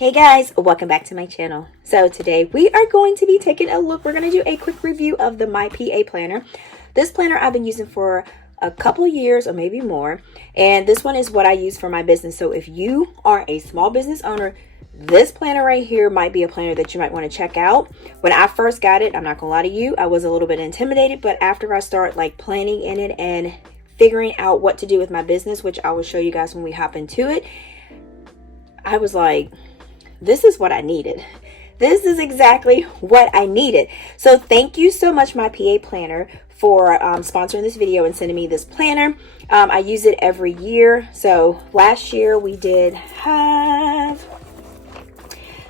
Hey guys, welcome back to my channel. So today we are going to be taking a look. We're going to do a quick review of the My PA planner. This planner I've been using for a couple of years or maybe more, and this one is what I use for my business. So if you are a small business owner, this planner right here might be a planner that you might want to check out. When I first got it, I'm not gonna lie to you, I was a little bit intimidated, but after I start planning in it and figuring out what to do with my business, which I will show you guys when we hop into it, I was like, this is what I needed. This is exactly what I needed. So thank you so much, My PA Planner, for sponsoring this video and sending me this planner. I use it every year. So last year we did have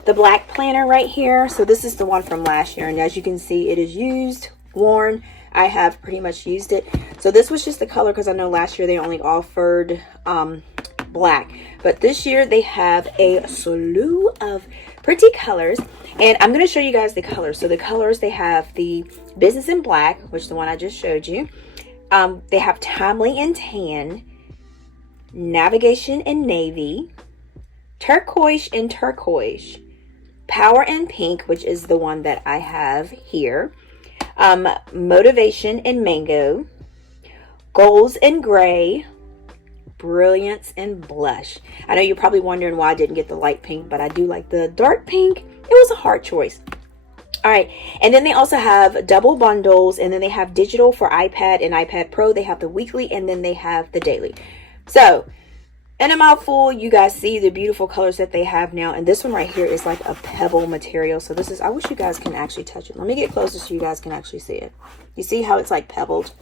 the black planner right here. So this is the one from last year. And as you can see, it is used, worn. I have pretty much used it. So this was just the color because I know last year they only offered black, but this year they have a slew of pretty colors, and I'm going to show you guys the colors. So the colors, they have the business in black, which is the one I just showed you. They have timely in tan, navigation in navy, turquoise in turquoise, power in pink, which is the one that I have here, motivation in mango, goals in gray, brilliance and blush. I know you're probably wondering why I didn't get the light pink, but I do like the dark pink. It was a hard choice. All right, and then they also have double bundles, and then they have digital for iPad and iPad Pro. They have the weekly, and then they have the daily. So in a mouthful, you guys see the beautiful colors that they have now, and this one right here is like a pebble material. So this is, I wish you guys can actually touch it. Let me get closer so you guys can actually see it. You see how it's like pebbled?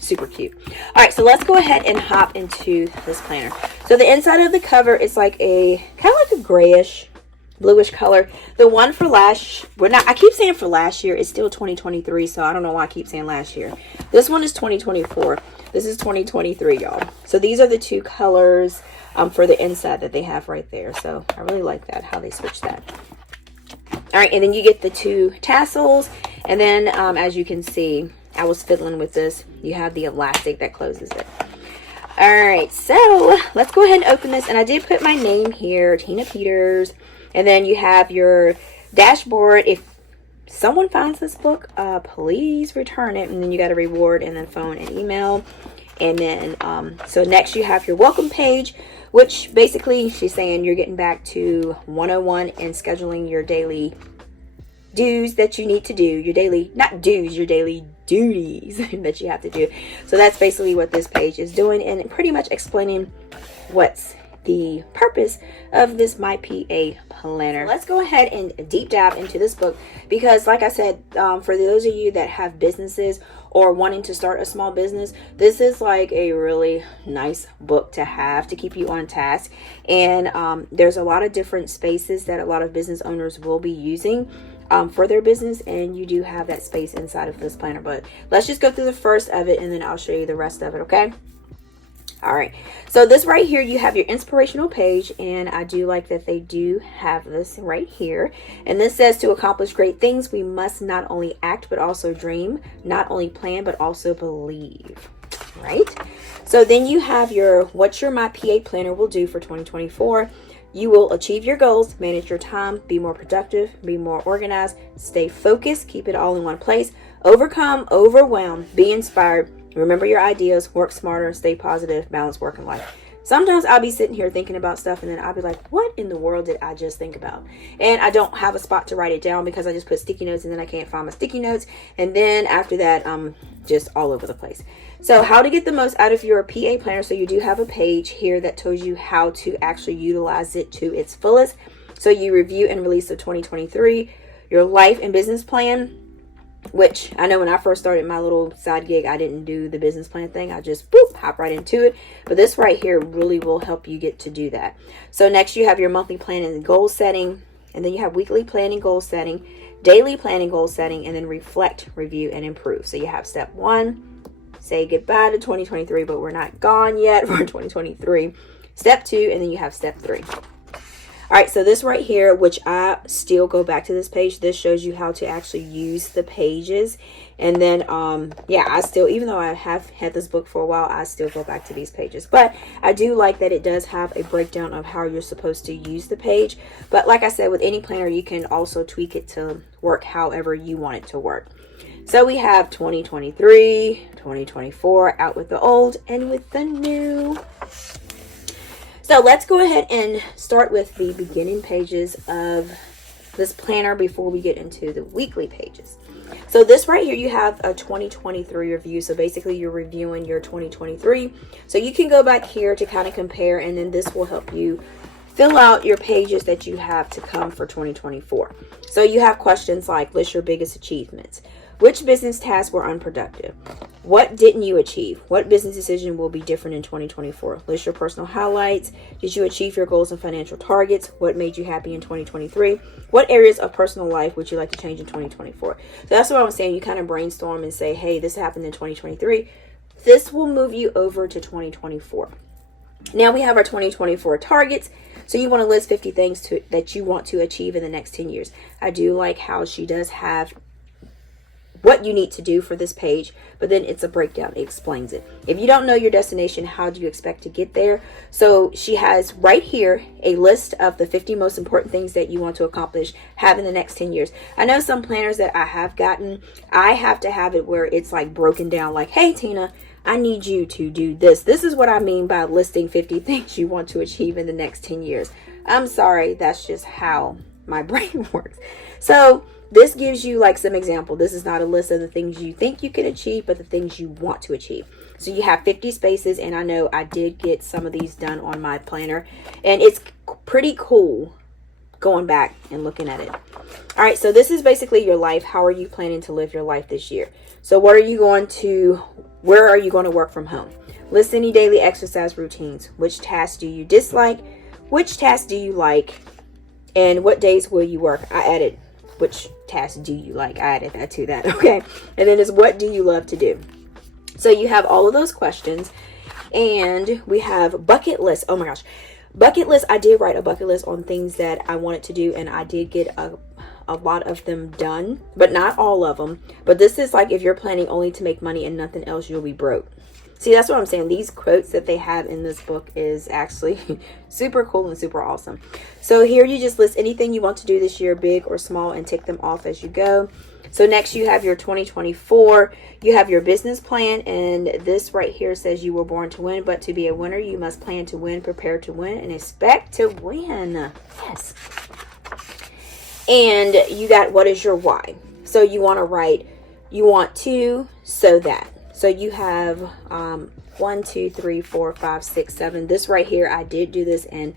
Super cute. All right, so let's go ahead and hop into this planner. So the inside of the cover is like a kind of like a grayish bluish color. The one for I keep saying for last year, it's still 2023, so I don't know why I keep saying last year. This one is 2024. This is 2023, y'all. So these are the two colors for the inside that they have right there. So I really like that, how they switch that. All right, and then you get the two tassels, and then as you can see, I was fiddling with this. You have the elastic that closes it. All right, so let's go ahead and open this. And I did put my name here, Tina Peters. And then you have your dashboard. If someone finds this book, please return it. And then you got a reward, and then phone and email. And then, so next you have your welcome page, which basically she's saying you're getting back to 101 and scheduling your daily dues that you need to do, your daily, not dues, your daily duties that you have to do. So that's basically what this page is doing, and pretty much explaining what's the purpose of this My PA planner. So let's go ahead and deep dive into this book, because like I said, for those of you that have businesses or wanting to start a small business, this is like a really nice book to have to keep you on task. And there's a lot of different spaces that a lot of business owners will be using for their business, and you do have that space inside of this planner. But let's just go through the first of it, and then I'll show you the rest of it, okay? All right, so this right here, you have your inspirational page, and I do like that they do have this right here. And this says, to accomplish great things, we must not only act but also dream, not only plan but also believe, right? So then you have your what your My PA planner will do for 2024. You will achieve your goals, manage your time, be more productive, be more organized, stay focused, keep it all in one place, overcome, overwhelm, be inspired, remember your ideas, work smarter, stay positive, balance work and life. Sometimes I'll be sitting here thinking about stuff, and then I'll be like, what in the world did I just think about? And I don't have a spot to write it down because I just put sticky notes, and then I can't find my sticky notes. And then after that, I'm just all over the place. So how to get the most out of your PA planner. So you do have a page here that tells you how to actually utilize it to its fullest. So you review and release the 2023, your life and business plan, which I know when I first started my little side gig, I didn't do the business plan thing. I just hop right into it. But this right here really will help you get to do that. So next you have your monthly plan and goal setting, and then you have weekly planning, goal setting, daily planning, goal setting, and then reflect, review, and improve. So you have step 1, say goodbye to 2023, but we're not gone yet. We're in 2023. Step 2, and then you have step 3. All right, so this right here, which I still go back to this page, this shows you how to actually use the pages. And then, yeah, I still, even though I have had this book for a while, I still go back to these pages. But I do like that it does have a breakdown of how you're supposed to use the page. But like I said, with any planner, you can also tweak it to work however you want it to work. So we have 2023, 2024, out with the old and with the new. So let's go ahead and start with the beginning pages of this planner before we get into the weekly pages. So this right here, you have a 2023 review. So basically you're reviewing your 2023. So you can go back here to kind of compare, and then this will help you fill out your pages that you have to come for 2024. So you have questions like, list your biggest achievements. Which business tasks were unproductive? What didn't you achieve? What business decision will be different in 2024? List your personal highlights. Did you achieve your goals and financial targets? What made you happy in 2023? What areas of personal life would you like to change in 2024? So that's what I'm saying. You kind of brainstorm and say, hey, this happened in 2023. This will move you over to 2024. Now we have our 2024 targets. So you want to list 50 things that you want to achieve in the next 10 years. I do like how she does have what you need to do for this page, but then it's a breakdown. It explains it. If you don't know your destination, how do you expect to get there? So she has right here a list of the 50 most important things that you want to accomplish, have in the next 10 years. I know some planners that I have gotten, I have to have it where it's like broken down like, hey Tina, I need you to do this. This is what I mean by listing 50 things you want to achieve in the next 10 years. I'm sorry, that's just how my brain works. So this gives you like some example. This is not a list of the things you think you can achieve, but the things you want to achieve. So you have 50 spaces, and I know I did get some of these done on my planner, and it's pretty cool going back and looking at it. All right, so this is basically your life. How are you planning to live your life this year? So where are you going to work from home? List any daily exercise routines. Which tasks do you dislike? Which tasks do you like? And what days will you work? I added which tasks do you like? I added that to that. Okay. And then is what do you love to do? So you have all of those questions, and we have bucket list. Oh my gosh. Bucket list. I did write a bucket list on things that I wanted to do, and I did get a lot of them done, but not all of them. But this is like if you're planning only to make money and nothing else, you'll be broke. See, that's what I'm saying. These quotes that they have in this book is actually super cool and super awesome. So here you just list anything you want to do this year, big or small, and tick them off as you go. So next you have your 2024. You have your business plan, and this right here says you were born to win, but to be a winner, you must plan to win, prepare to win, and expect to win. Yes. And you got what is your why. So you want to write, you want to, so that. So you have 1, 2, 3, 4, 5, 6, 7. This right here, I did do this, and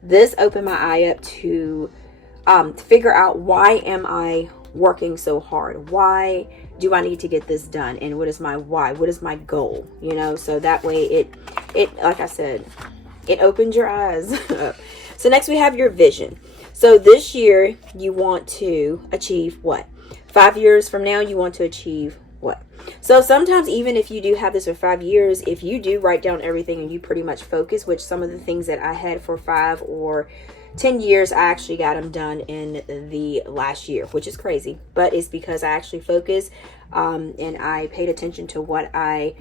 this opened my eye up to figure out, why am I working so hard? Why do I need to get this done? And what is my why? What is my goal? You know, so that way it like I said, it opens your eyes up. So next we have your vision. So this year you want to achieve what? 5 years from now you want to achieve what? So sometimes even if you do have this for 5 years, if you do write down everything and you pretty much focus, which some of the things that I had for 5 or 10 years, I actually got them done in the last year, which is crazy, but it's because I actually focused and I paid attention to what I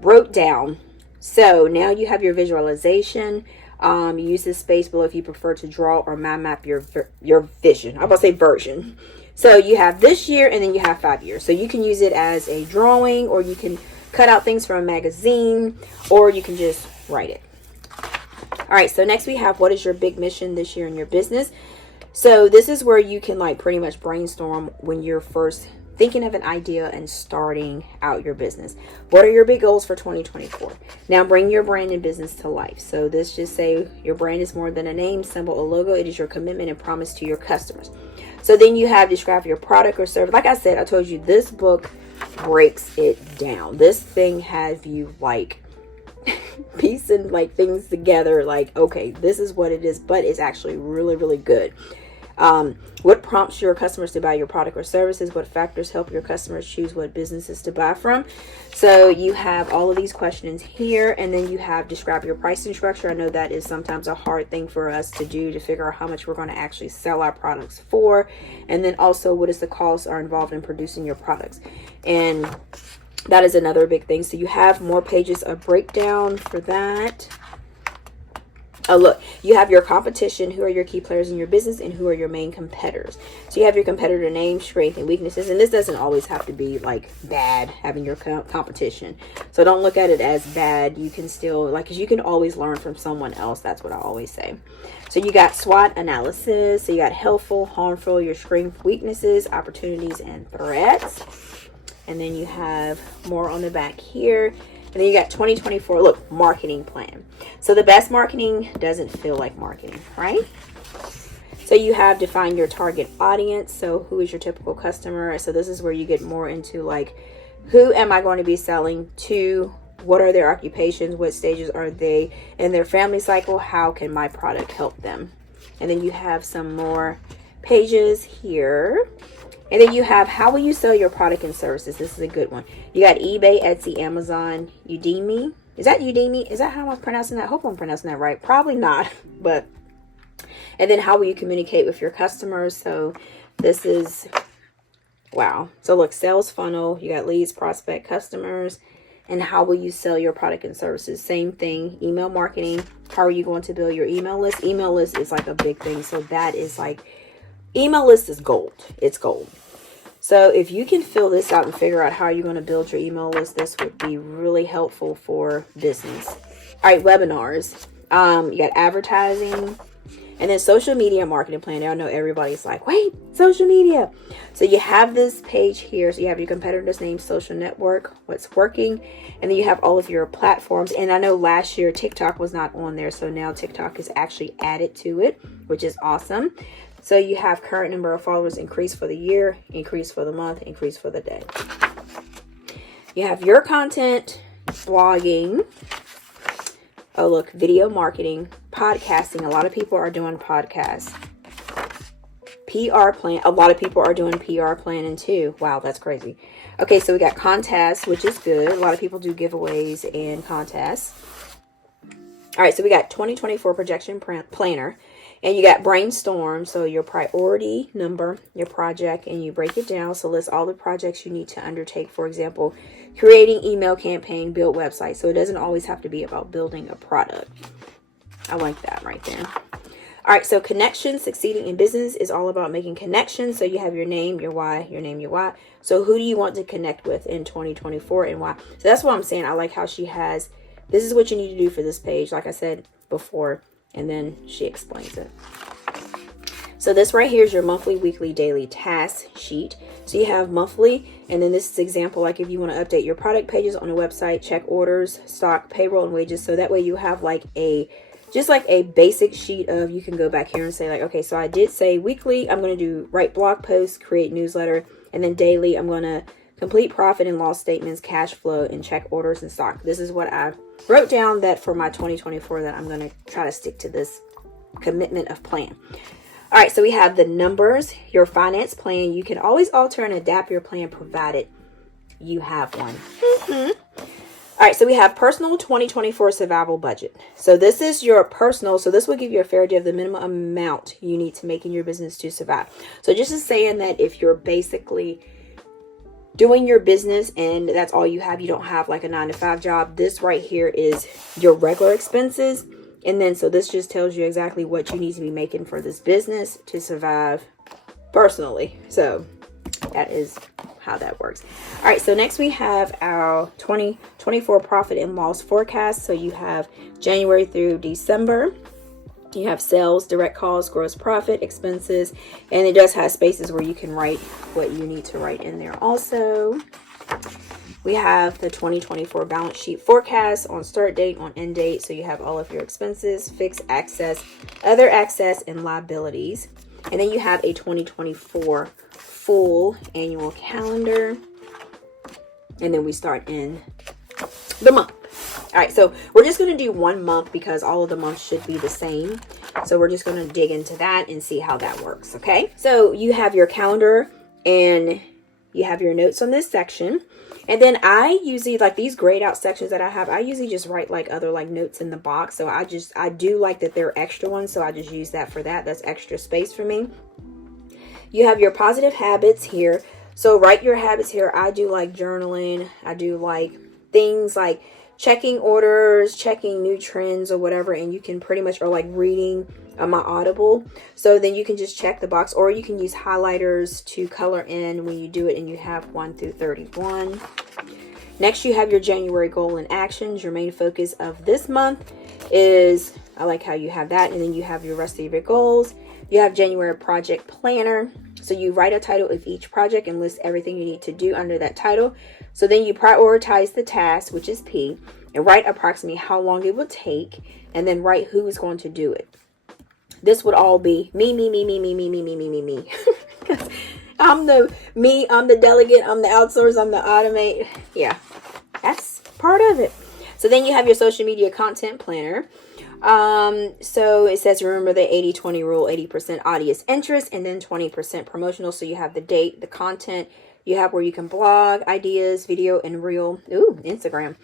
wrote down. So now you have your visualization. Use this space below if you prefer to draw or mind map your vision. I'm about to say version. So you have this year, and then you have 5 years. So you can use it as a drawing, or you can cut out things from a magazine, or you can just write it. All right, so next we have, what is your big mission this year in your business? So this is where you can like pretty much brainstorm when you're first thinking of an idea and starting out your business. What are your big goals for 2024? Now bring your brand and business to life. So this just say your brand is more than a name, symbol, or logo. It is your commitment and promise to your customers. So then you have describe your product or service. Like I said, I told you this book breaks it down. This thing has you like piecing like things together, like, okay, this is what it is, but it's actually really, really good. What prompts your customers to buy your product or services? What factors help your customers choose what businesses to buy from? So you have all of these questions here, and then you have describe your pricing structure. I know that is sometimes a hard thing for us to do, to figure out how much we're going to actually sell our products for. And then also, what is the costs are involved in producing your products? And that is another big thing. So you have more pages of breakdown for that. Oh, look, you have your competition, who are your key players in your business, and who are your main competitors. So you have your competitor name, strength, and weaknesses. And this doesn't always have to be like bad, having your competition. So don't look at it as bad. You can still, like, because you can always learn from someone else. That's what I always say. So you got SWOT analysis. So you got helpful, harmful, your strength, weaknesses, opportunities, and threats. And then you have more on the back here. And then you got 2024, look, marketing plan. So the best marketing doesn't feel like marketing, right? So you have define your target audience. So who is your typical customer? So this is where you get more into like, who am I going to be selling to? What are their occupations? What stages are they in their family cycle? How can my product help them? And then you have some more pages here. And then you have, how will you sell your product and services? This is a good one. You got eBay, Etsy, Amazon, Udemy. Is that Udemy? Is that how I'm pronouncing that? I hope I'm pronouncing that right. Probably not. But, and then how will you communicate with your customers? So this is, wow. So look, sales funnel. You got leads, prospect, customers. And how will you sell your product and services? Same thing. Email marketing. How are you going to build your email list? Email list is like a big thing. So that is like, email list is gold. It's gold. So if you can fill this out and figure out how you're going to build your email list, this would be really helpful for business. All right, webinars. You got advertising, and then social media marketing plan. Now I know everybody's like, wait, social media. So you have this page here. So you have your competitor's name, social network, what's working, and then you have all of your platforms. And I know last year TikTok was not on there, so now TikTok is actually added to it, which is awesome. So you have current number of followers increase for the year, increase for the month, increase for the day. You have your content, blogging. Oh, look, video marketing, podcasting. A lot of people are doing podcasts. PR plan. A lot of people are doing PR planning too. Wow, that's crazy. Okay, so we got contests, which is good. A lot of people do giveaways and contests. All right, so we got 2024 projection planner. And you got brainstorm, so your priority number, your project, and you break it down. So list all the projects you need to undertake. For example, creating email campaign, build website. So it doesn't always have to be about building a product. I like that right there. All right, so connections, succeeding in business is all about making connections. So you have your name, your why, your name, your why. So who do you want to connect with in 2024 and why? So that's what I'm saying. I like how she has, this is what you need to do for this page. Like I said before. And then she explains it. So this right here is your monthly, weekly, daily task sheet. So you have monthly, and then this is example, like if you want to update your product pages on a website, check orders, stock, payroll, and wages. So that way you have like just like a basic sheet of, you can go back here and say like, okay, so I did say weekly, I'm going to write blog posts, create newsletter, and then daily, I'm going to complete profit and loss statements, cash flow, and check orders and stock. This is what I wrote down that for my 2024 that I'm going to try to stick to this commitment of plan. All right, so we have the numbers, your finance plan. You can always alter and adapt your plan provided you have one. All right, so we have personal 2024 survival budget. So this is your personal. So this will give you a fair idea of the minimum amount you need to make in your business to survive. So just as saying that if you're basically doing your business and that's all you have, you don't have like a 9-to-5 job, this right here is your regular expenses. And then so this just tells you exactly what you need to be making for this business to survive personally. So that is how that works. All right, so next we have our 2024 profit and loss forecast. So you have January through December. You have sales, direct costs, gross profit, expenses, and it does have spaces where you can write what you need to write in there also. We have the 2024 balance sheet forecast on start date, on end date. So you have all of your expenses, fixed access, other access, and liabilities. And then you have a 2024 full annual calendar. And then we start in the month. All right, so we're just going to do 1 month because all of the months should be the same. So we're just going to dig into that and see how that works. Okay. So you have your calendar and you have your notes on this section. And then I usually, like these grayed out sections that I have, I usually just write like other like notes in the box. So I do like that they're extra ones. So I just use that for that. That's extra space for me. You have your positive habits here. So write your habits here. I do like journaling. I do like things like checking orders, checking new trends or whatever. And you can pretty much, or like reading my Audible. So then you can just check the box, or you can use highlighters to color in when you do it, and you have 1 through 31. Next, you have your January goal and actions. Your main focus of this month is, I like how you have that. And then you have your rest of your goals. You have January project planner. So you write a title of each project and list everything you need to do under that title. So then you prioritize the task, which is P, and write approximately how long it will take, and then write who is going to do it. This would all be me. I'm the delegate, I'm the outsource, I'm the automate. Yeah, that's part of it. So then you have your social media content planner. So it says, remember the 80-20 rule, 80% audience interest and then 20% promotional. So you have the date, the content, you have where you can blog, ideas, video, and reel. Ooh, Instagram.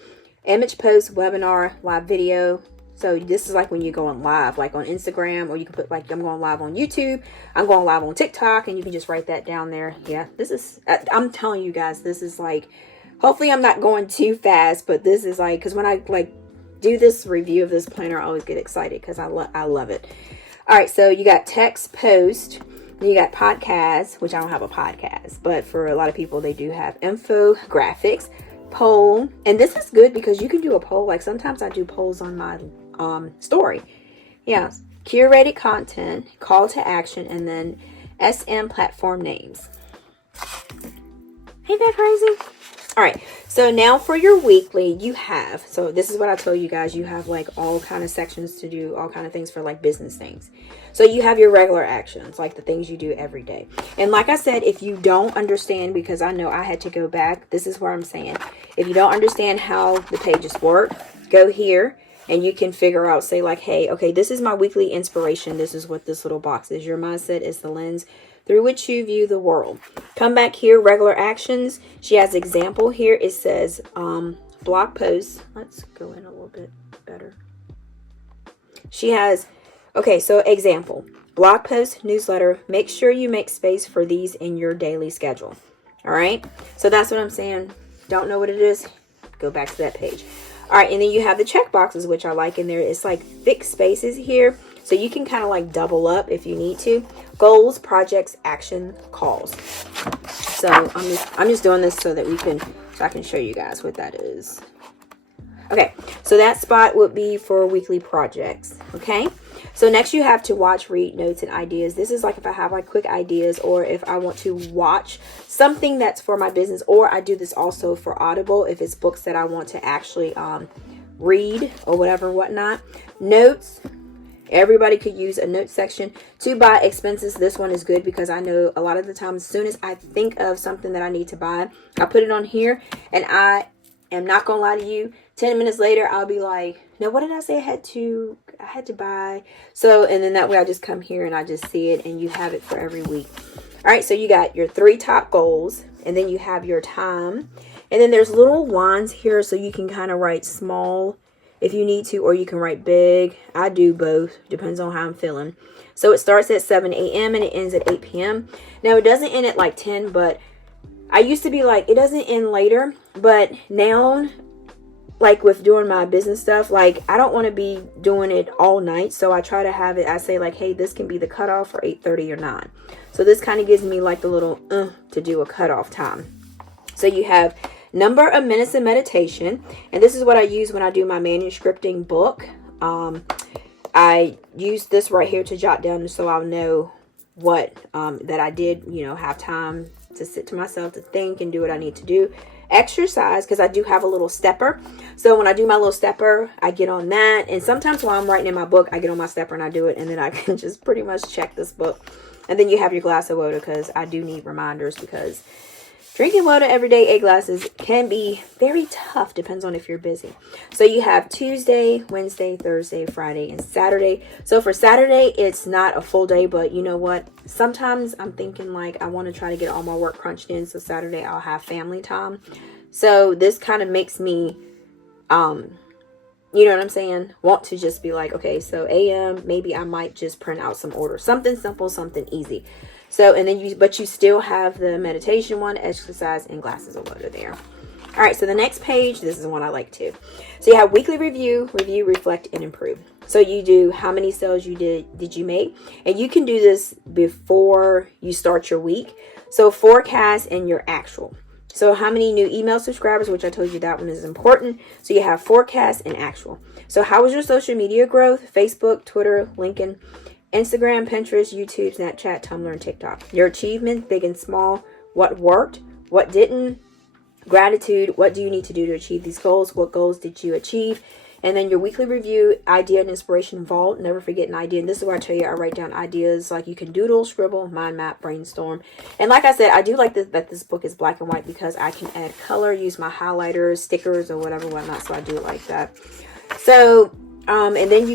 Image post, webinar, live video. So this is like when you go on live, like on Instagram, or you can put like, I'm going live on YouTube, I'm going live on TikTok, and you can just write that down there. Yeah, this is, I'm telling you guys, this is like, hopefully I'm not going too fast, but this is like, because when I like do this review of this planner, I always get excited because I love it. All right, so you got text, post, then you got podcasts, which I don't have a podcast, but for a lot of people, they do have infographics, poll, and this is good because you can do a poll. Like sometimes I do polls on my story. Yeah, curated content, call to action, and then SM platform names. Ain't that crazy? All right, so now for your weekly, you have, so this is what I told you guys, you have like all kind of sections to do, all kind of things for like business things. So you have your regular actions, like the things you do every day. And like I said, if you don't understand, because I know I had to go back, this is where I'm saying, if you don't understand how the pages work, go here and you can figure out, say like, hey, okay, this is my weekly inspiration. This is what this little box is. Your mindset is the lens through which you view the world. Come back here, regular actions. She has example here. It says blog posts. Let's go in a little bit better. She has, okay, so example, blog post, newsletter. Make sure you make space for these in your daily schedule. All right, so that's what I'm saying. Don't know what it is? Go back to that page. All right, and then you have the check boxes, which I like in there. It's like fixed spaces here. So you can kind of like double up if you need to. Goals, projects, action, calls. So I'm just doing this so that I can show you guys what that is. Okay, so that spot would be for weekly projects. Okay, so next you have to watch, read, notes, and ideas. This is like if I have like quick ideas, or if I want to watch something that's for my business, or I do this also for Audible if it's books that I want to actually read or whatever, whatnot. Notes. Everybody could use a note section. To buy expenses. This one is good because I know a lot of the time, as soon as I think of something that I need to buy, I put it on here, and I am not gonna lie to you, 10 minutes later I'll be like, no, what did I say I had to buy? So, and then that way I just come here and I just see it, and you have it for every week. All right, so you got your 3 top goals, and then you have your time, and then there's little lines here so you can kind of write small if you need to, or you can write big. I do both, depends on how I'm feeling. So it starts at 7 a.m. and it ends at 8 p.m. Now it doesn't end at like 10, but I used to be like, it doesn't end later, but now, like with doing my business stuff, like I don't want to be doing it all night. So I try to have it, I say like, hey, this can be the cutoff for 8:30 or 9. So this kind of gives me like the little to do a cutoff time. So you have number of minutes of meditation, and this is what I use when I do my manuscripting book. I use this right here to jot down so I'll know what that I did, have time to sit to myself to think and do what I need to do. Exercise, because I do have a little stepper. So when I do my little stepper, I get on that, and sometimes while I'm writing in my book, I get on my stepper and I do it, and then I can just pretty much check this book. And then you have your glass of water, because I do need reminders, because Drinking water every day, 8 glasses, can be very tough. Depends on if you're busy. So you have Tuesday, Wednesday, Thursday, Friday, and Saturday. So for Saturday, it's not a full day, but you know what? Sometimes I'm thinking like I want to try to get all my work crunched in. So Saturday I'll have family time. So this kind of makes me, you know what I'm saying? Want to just be like, okay, so AM, maybe I might just print out some orders. Something simple, something easy. So, and then but you still have the meditation one, exercise, and glasses of water there. All right, so the next page, this is one I like too. So you have weekly review, reflect, and improve. So you do how many sales did you make? And you can do this before you start your week. So forecast and your actual. So how many new email subscribers, which I told you that one is important. So you have forecast and actual. So how was your social media growth? Facebook, Twitter, LinkedIn, Instagram, Pinterest, YouTube, Snapchat, Tumblr, and TikTok. Your achievements, big and small. What worked? What didn't? Gratitude. What do you need to do to achieve these goals? What goals did you achieve? And then your weekly review, idea and inspiration vault. Never forget an idea. And this is where I tell you I write down ideas. Like you can doodle, scribble, mind map, brainstorm. And like I said, I do like that this book is black and white because I can add color, use my highlighters, stickers, or whatnot. So I do it like that. So, and then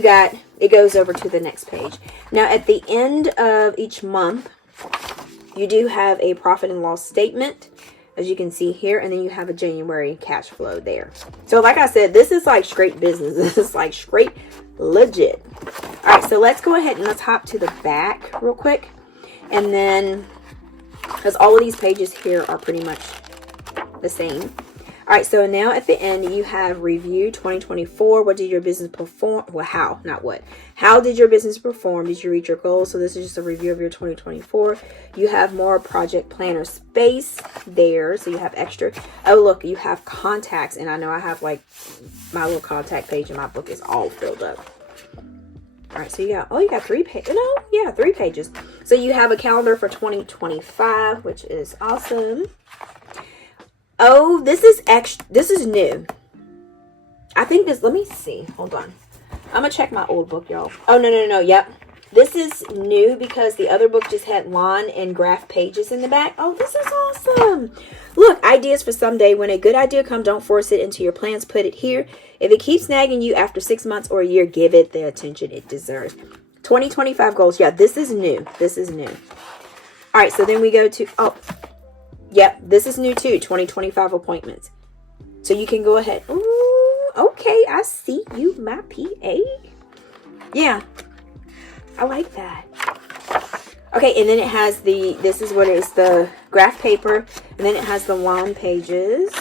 it goes over to the next page. Now at the end of each month, you do have a profit and loss statement, as you can see here, and then you have a January cash flow there. So like I said, this is like straight business. This is like straight legit. All right, so let's go ahead and let's hop to the back real quick. And then, because all of these pages here are pretty much the same. All right, so now at the end, you have review 2024. What did your business perform? Well, how, not what. How did your business perform? Did you reach your goals? So this is just a review of your 2024. You have more project planner space there. So you have extra. Oh, look, you have contacts. And I know I have like my little contact page in my book is all filled up. All right, so you got 3 pages. No, yeah, 3 pages. So you have a calendar for 2025, which is awesome. Oh, this is new. I think let me see. Hold on. I'm going to check my old book, y'all. Oh, no. Yep. This is new because the other book just had line and graph pages in the back. Oh, this is awesome. Look, ideas for someday. When a good idea comes, don't force it into your plans. Put it here. If it keeps nagging you after 6 months or a year, give it the attention it deserves. 2025 goals. Yeah, this is new. This is new. All right, so then we go to, yep, this is new too, 2025 appointments. So you can go ahead. Ooh, okay, I see you, my PA. Yeah, I like that. Okay, and then it has this is what it is, the graph paper. And then it has the line pages.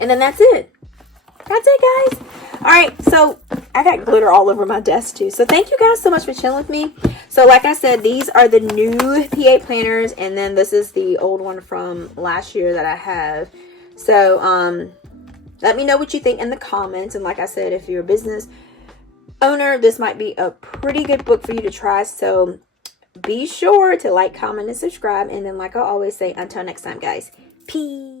And then that's it. That's it, guys. All right, so I got glitter all over my desk too. So thank you guys so much for chilling with me. So like I said, these are the new PA planners, and then this is the old one from last year that I have. So let me know what you think in the comments. And like I said, if you're a business owner, this might be a pretty good book for you to try. So be sure to like, comment, and subscribe. And then like I always say, until next time, guys, peace.